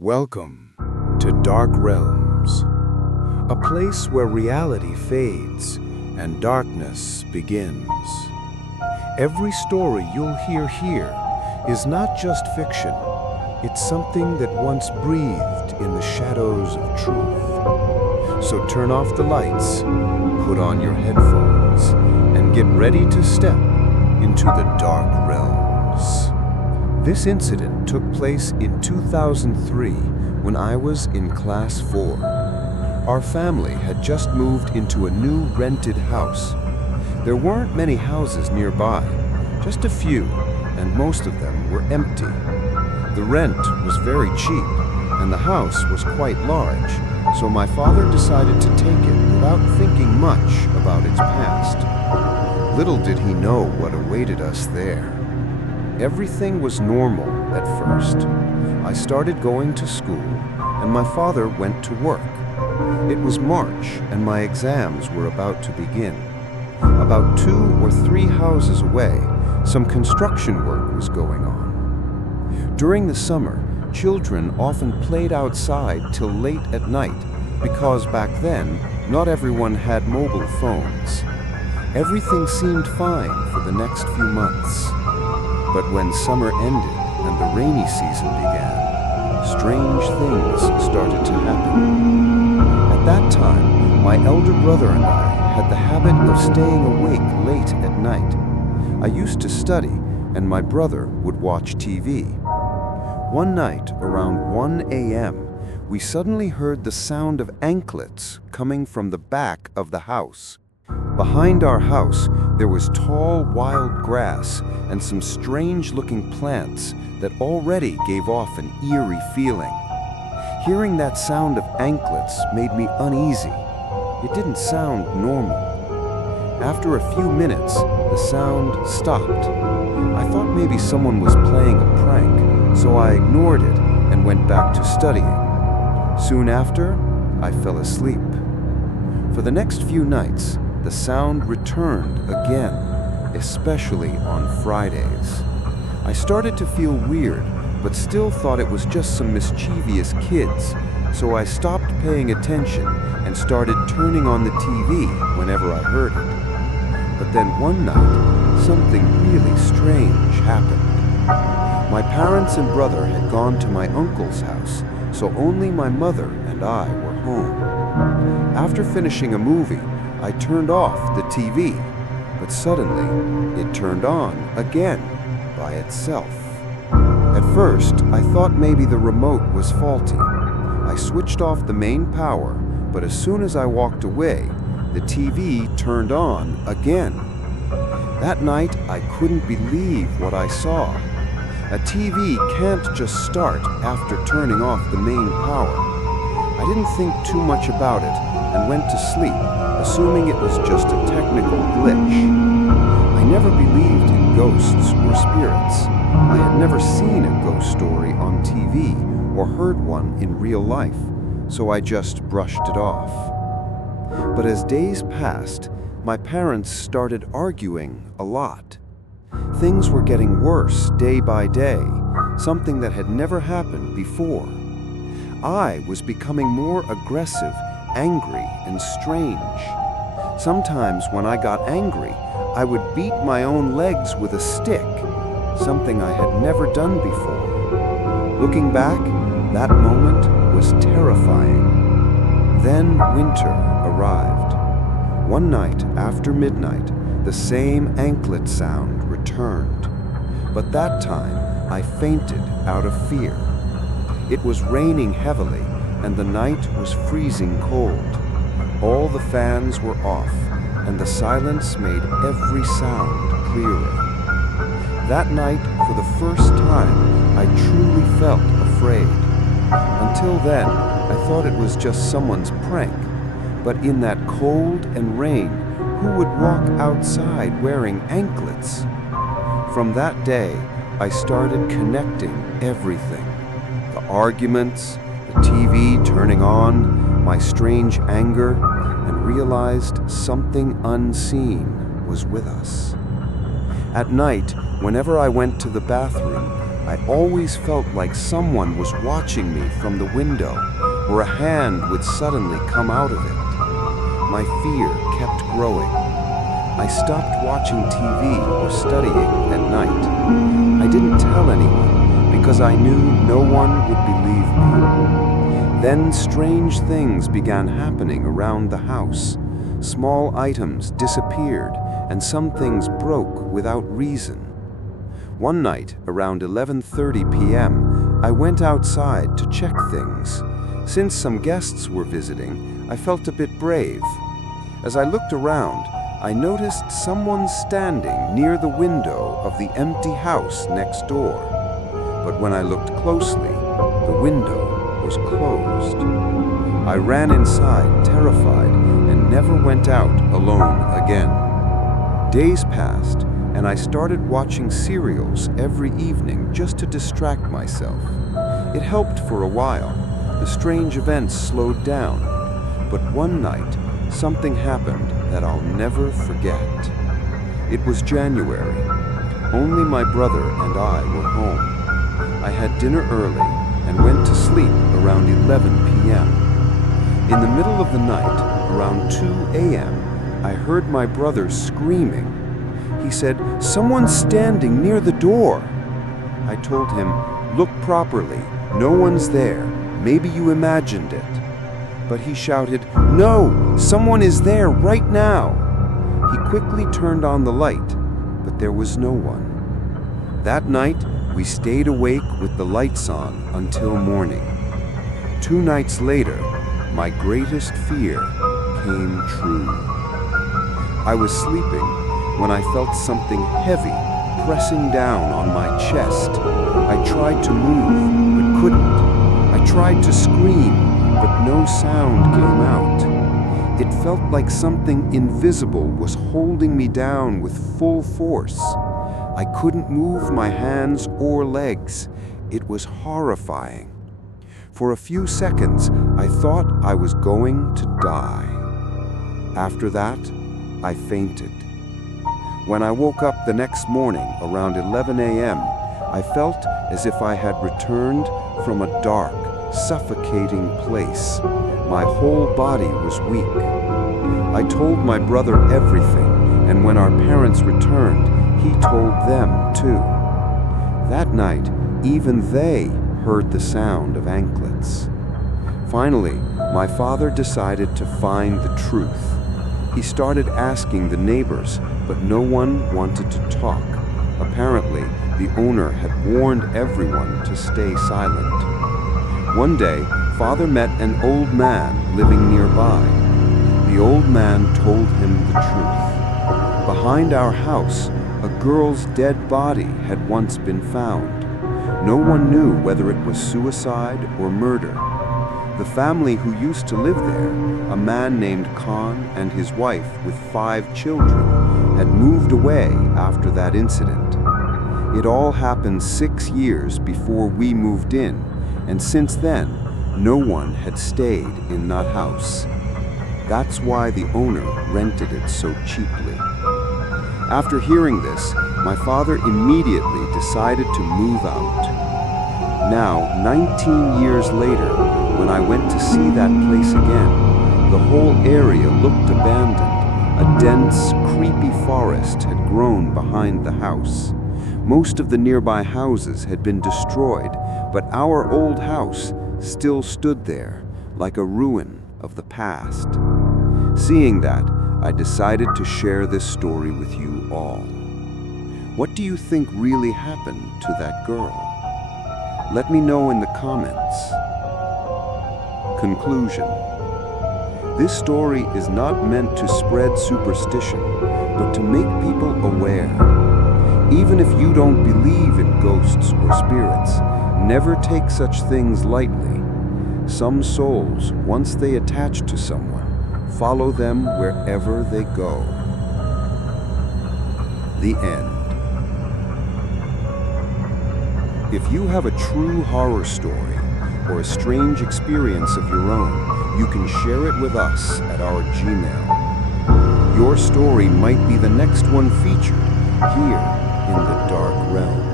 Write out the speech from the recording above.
Welcome to Dark Realms, a place where reality fades and darkness begins. Every story you'll hear here is not just fiction, it's something that once breathed in the shadows of truth. So turn off the lights, put on your headphones, and get ready to step into the Dark Realms. This incident took place in 2003 when I was in Class 4. Our family had just moved into a new rented house. There weren't many houses nearby, just a few, and most of them were empty. The rent was very cheap, and the house was quite large, so my father decided to take it without thinking much about its past. Little did he know what awaited us there. Everything was normal at first. I started going to school, and my father went to work. It was March, and my exams were about to begin. About 2 or 3 houses away, some construction work was going on. During the summer, children often played outside till late at night because back then, not everyone had mobile phones. Everything seemed fine for the next few months. But when summer ended and the rainy season began, strange things started to happen. At that time, my elder brother and I had the habit of staying awake late at night. I used to study, and my brother would watch TV. One night, around 1 a.m., we suddenly heard the sound of anklets coming from the back of the house. Behind our house, there was tall, wild grass and some strange-looking plants that already gave off an eerie feeling. Hearing that sound of anklets made me uneasy. It didn't sound normal. After a few minutes, the sound stopped. I thought maybe someone was playing a prank, so I ignored it and went back to studying. Soon after, I fell asleep. For the next few nights, the sound returned again, especially on Fridays. I started to feel weird, but still thought it was just some mischievous kids, so I stopped paying attention and started turning on the TV whenever I heard it. But then one night, something really strange happened. My parents and brother had gone to my uncle's house, so only my mother and I were home. After finishing a movie, I turned off the TV, but suddenly it turned on again by itself. At first, I thought maybe the remote was faulty. I switched off the main power, but as soon as I walked away, the TV turned on again. That night, I couldn't believe what I saw. A TV can't just start after turning off the main power. I didn't think too much about it and went to sleep, assuming it was just a technical glitch. I never believed in ghosts or spirits. I had never seen a ghost story on TV or heard one in real life, so I just brushed it off. But as days passed, my parents started arguing a lot. Things were getting worse day by day, something that had never happened before. I was becoming more aggressive, angry, and strange. Sometimes when I got angry, I would beat my own legs with a stick, something I had never done before. Looking back, that moment was terrifying. Then winter arrived. One night after midnight, the same anklet sound returned. But that time, I fainted out of fear. It was raining heavily, and the night was freezing cold. All the fans were off, and the silence made every sound clearer. That night, for the first time, I truly felt afraid. Until then, I thought it was just someone's prank. But in that cold and rain, who would walk outside wearing anklets? From that day, I started connecting everything. The arguments, the TV turning on, my strange anger, and realized something unseen was with us. At night, whenever I went to the bathroom, I always felt like someone was watching me from the window, or a hand would suddenly come out of it. My fear kept growing. I stopped watching TV or studying at night. I didn't tell anyone because I knew no one would believe me. Then strange things began happening around the house. Small items disappeared, and some things broke without reason. One night, around 11:30 p.m., I went outside to check things. Since some guests were visiting, I felt a bit brave. As I looked around, I noticed someone standing near the window of the empty house next door. But when I looked closely, the window was closed. I ran inside, terrified, and never went out alone again. Days passed, and I started watching serials every evening just to distract myself. It helped for a while. The strange events slowed down. But one night, something happened that I'll never forget. It was January. Only my brother and I were home. I had dinner early and went to sleep around 11 p.m. In the middle of the night, around 2 a.m., I heard my brother screaming. He said, "Someone's standing near the door." I told him, "Look properly. No one's there. Maybe you imagined it." But he shouted, "No, someone is there right now." He quickly turned on the light, but there was no one. That night, we stayed awake with the lights on until morning. 2 nights later, my greatest fear came true. I was sleeping when I felt something heavy pressing down on my chest. I tried to move, but couldn't. I tried to scream, but no sound came out. It felt like something invisible was holding me down with full force. I couldn't move my hands or legs. It was horrifying. For a few seconds, I thought I was going to die. After that, I fainted. When I woke up the next morning around 11 a.m., I felt as if I had returned from a dark, suffocating place. My whole body was weak. I told my brother everything, and when our parents returned, he told them too. That night, even they heard the sound of anklets. Finally, my father decided to find the truth. He started asking the neighbors, but no one wanted to talk. Apparently, the owner had warned everyone to stay silent. One day, Father met an old man living nearby. The old man told him the truth. Behind our house, a girl's dead body had once been found. No one knew whether it was suicide or murder. The family who used to live there, a man named Khan and his wife with 5 children, had moved away after that incident. It all happened 6 years before we moved in, and since then, no one had stayed in that house. That's why the owner rented it so cheaply. After hearing this, my father immediately decided to move out. Now, 19 years later, when I went to see that place again, the whole area looked abandoned. A dense, creepy forest had grown behind the house. Most of the nearby houses had been destroyed, but our old house still stood there, like a ruin of the past. Seeing that, I decided to share this story with you all. What do you think really happened to that girl? Let me know in the comments. Conclusion. This story is not meant to spread superstition, but to make people aware. Even if you don't believe in ghosts or spirits, never take such things lightly. Some souls, once they attach to someone, follow them wherever they go. The end. If you have a true horror story or a strange experience of your own, you can share it with us at our Gmail. Your story might be the next one featured here in the Dark Realm.